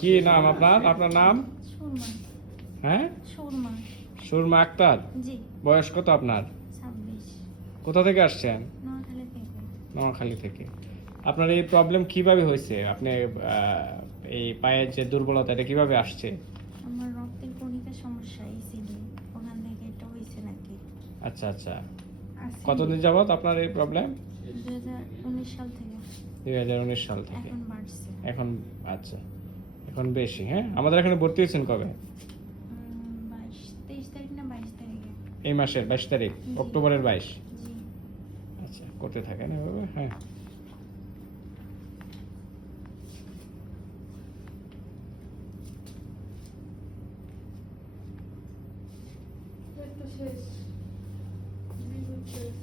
কি নাম আপনার? আপনার নাম? সুরমা। হ্যাঁ, সুরমা। সুরমা আক্তার। জি। বয়স কত আপনার? 26। কোথা থেকে আসছেন? নোয়াখালী থেকে। নোয়াখালী থেকে। আপনার এই প্রবলেম কিভাবে হয়েছে? আপনি এই পায়ের যে দুর্বলতা এটা কিভাবে আসছে? আমার রক্তের কণিকার সমস্যা ইসিডি, ওখান থেকে এটা হয়েছে নাকি। আচ্ছা আচ্ছা। আছে। কতদিন যাবত আপনার এই প্রবলেম? 2019 সাল থেকে। 2019 সাল থেকে। এখন বাড়ছে। এখন আচ্ছা, এখন বেশি। হ্যাঁ, আমাদের এখানে ভর্তি হয়েছেন কবে? 23 তারিখ না 22 তারিখে। এই মাসের 22 তারিখ, জি। অক্টোবরের 22। জি। আচ্ছা, করতে থাকেন এভাবে। হ্যাঁ, শেষ